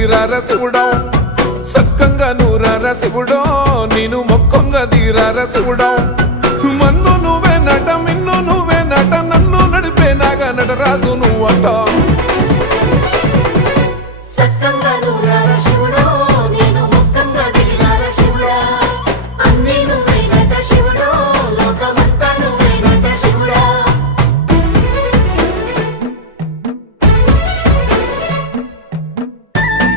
తీరార శివుడో సక్కంగా నూరార శివుడో నేను మొక్కంగా తీరార శివుడో మన్ను నువ్వే నట మిన్ను నువ్వే నట నన్ను నడిపే నాగా నటరాజు నువ్వట సక్కంగా నూరార శివుడో